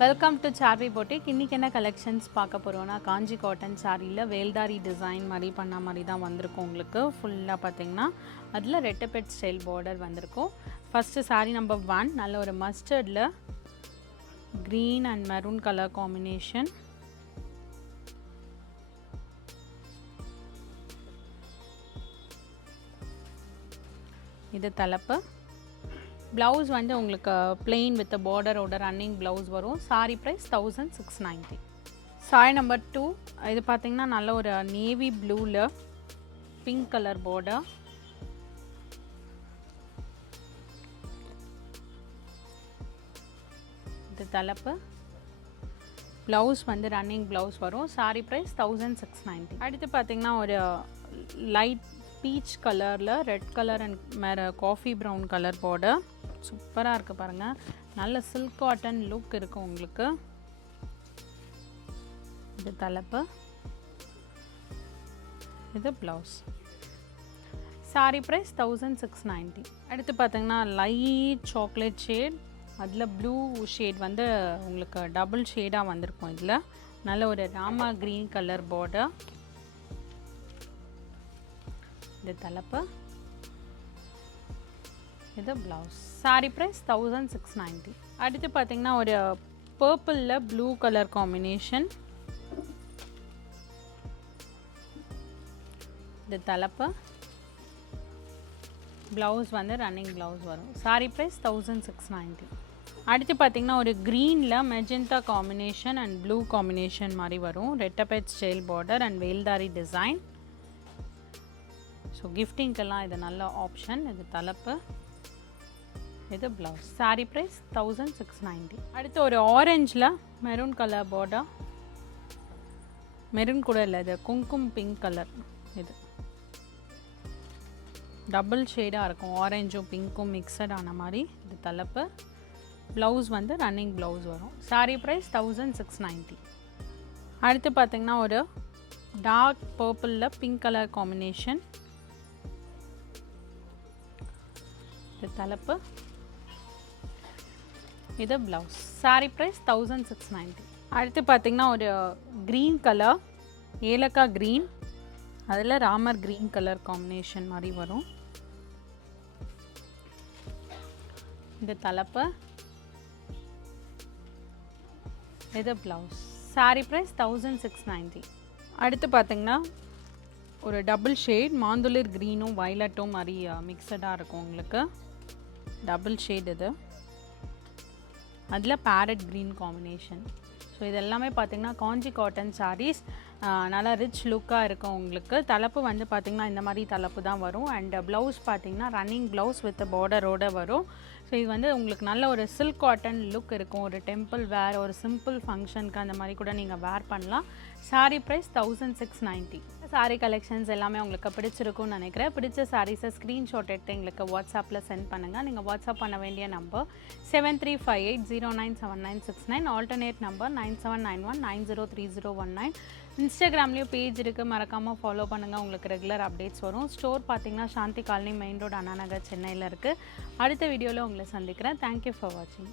Welcome to Saarvi boutique. இன்றைக்கி என்ன collections பார்க்க போகிறோன்னா, காஞ்சி காட்டன் சாரியில் வேல்தாரி டிசைன் மாதிரி பண்ண மாதிரி தான் வந்திருக்கும். உங்களுக்கு ஃபுல்லாக பார்த்திங்கன்னா அதில் ரெட்டப்பெட் ஸ்டைல் பார்டர் வந்திருக்கும். ஃபஸ்ட்டு சாரீ நம்பர் 1 நல்ல ஒரு மஸ்டர்டில் green and maroon colour combination. இது தலைப்பு. ப்ளவுஸ் வந்து உங்களுக்கு plain வித் பார்டரோட ரன்னிங் ப்ளவுஸ் வரும். சாரி ப்ரைஸ் 1690. சாரி நம்பர் 2 இது பார்த்திங்கன்னா நல்ல ஒரு நேவி ப்ளூவில் பிங்க் கலர் பார்டர். இது தலைப்பு. ப்ளவுஸ் வந்து ரன்னிங் ப்ளவுஸ் வரும். சாரி ப்ரைஸ் 1690. அடுத்து பார்த்திங்கன்னா ஒரு லைட் பீச் கலரில் ரெட் கலர் அண்ட் மேலே காஃபி ப்ரௌன் கலர் பார்டர். சூப்பராக இருக்குது பாருங்கள். நல்ல சில்க் காட்டன் லுக் இருக்கும் உங்களுக்கு. இது தலைப்பு. இது ப்ளவுஸ். Sorry price 1690. அடுத்து பார்த்தீங்கன்னா லைட் சாக்லேட் ஷேட், அதில் ப்ளூ ஷேட் வந்து உங்களுக்கு டபுள் ஷேடாக வந்திருக்கும். இதில் நல்ல ஒரு ராமா க்ரீன் கலர் பார்டர். இது தலைப்பு. இது ப்ளவுஸ். Sorry price 1690. அடுத்து பார்த்திங்கன்னா ஒரு பர்பிளில் ப்ளூ கலர் காம்பினேஷன். இது தலைப்பு. ப்ளவுஸ் வந்து ரன்னிங் ப்ளவுஸ் வரும். சாரி ப்ரைஸ் 1690. அடுத்து பார்த்திங்கன்னா ஒரு க்ரீனில் magenta combination and blue combination மாதிரி வரும். ரெட்டப்பெட் ஸ்டைல் பார்டர் அண்ட் வேல்தாரி டிசைன். ஸோ கிஃப்டிங்கெல்லாம் இது நல்ல ஆப்ஷன். இது தலைப்பு. இது ப்ளவுஸ். Sorry price 1690. அடுத்து ஒரு ஆரஞ்சில் மெரூன் கலர் பார்டர். மெரூன் கூட இல்லை, இது குங்குமம் பிங்க் கலர். இது டபுள் ஷேடாக இருக்கும், ஆரஞ்சும் பிங்க்கும் மிக்சட் ஆன மாதிரி. இது தலைப்பு. ப்ளவுஸ் வந்து ரன்னிங் ப்ளவுஸ் வரும். சாரி ப்ரைஸ் 1690. அடுத்து பார்த்திங்கன்னா ஒரு டார்க் பர்பிளில் பிங்க் கலர் காம்பினேஷன். இது தலைப்பு. இது ப்ளவுஸ். Sorry price 1690. அடுத்து பார்த்திங்கன்னா ஒரு க்ரீன் கலர், ஏலக்காய் க்ரீன், அதில் ராமர் க்ரீன் கலர் காம்பினேஷன் மாதிரி வரும். இது தலைப்பு. இது ப்ளவுஸ். Sorry price 1690. அடுத்து பார்த்திங்கன்னா ஒரு டபுள் ஷேட் மாந்துளிர் க்ரீனும் வயலட்டும் மாதிரி மிக்சடாக இருக்கும் உங்களுக்கு. டபுள் ஷேட் இது, அதில் பேரட் க்ரீன் காம்பினேஷன். ஸோ இது எல்லாமே பார்த்திங்கன்னா காஞ்சி காட்டன் சாரீஸ். நல்லா ரிச் லுக்காக இருக்கும் உங்களுக்கு. தலைப்பு வந்து பார்த்திங்கன்னா இந்த மாதிரி தலைப்பு தான் வரும். அண்ட் ப்ளவுஸ் பார்த்திங்கன்னா ரன்னிங் ப்ளவுஸ் வித் பார்டரோடு வரும். ஸோ இது வந்து உங்களுக்கு நல்ல ஒரு சில்க் காட்டன் லுக் இருக்கும். ஒரு டெம்பிள் வேர், ஒரு சிம்பிள் ஃபங்க்ஷனுக்கு அந்த மாதிரி கூட நீங்கள் வேர் பண்ணலாம். Sorry price 1690. சாரீ கலெக்ஷன்ஸ் எல்லாமே உங்களுக்கு பிடிச்சிருக்கும்னு நினைக்கிறேன். பிடிச்ச சாரீஸை ஸ்க்ரீன்ஷாட் எடுத்து எங்களுக்கு வாட்ஸ்அப்பில் சென்ட் பண்ணுங்கள். நீங்கள் வாட்ஸ்அப் பண்ண வேண்டிய நம்பர் 7358097969. Alternate number 9791903019. இன்ஸ்டாகிராம்லேயும் பேஜ் இருக்குது, மறக்காமல் ஃபாலோ பண்ணுங்கள். உங்களுக்கு ரெகுலர் அப்டேட்ஸ் வரும். ஸ்டோர் பார்த்திங்கன்னா சாந்தி colony, main road, Anna Nagar, சென்னையில் இருக்குது. அடுத்த வீடியோவில் உங்களை சந்திக்கிறேன். தேங்க்யூ ஃபார் வாட்சிங்.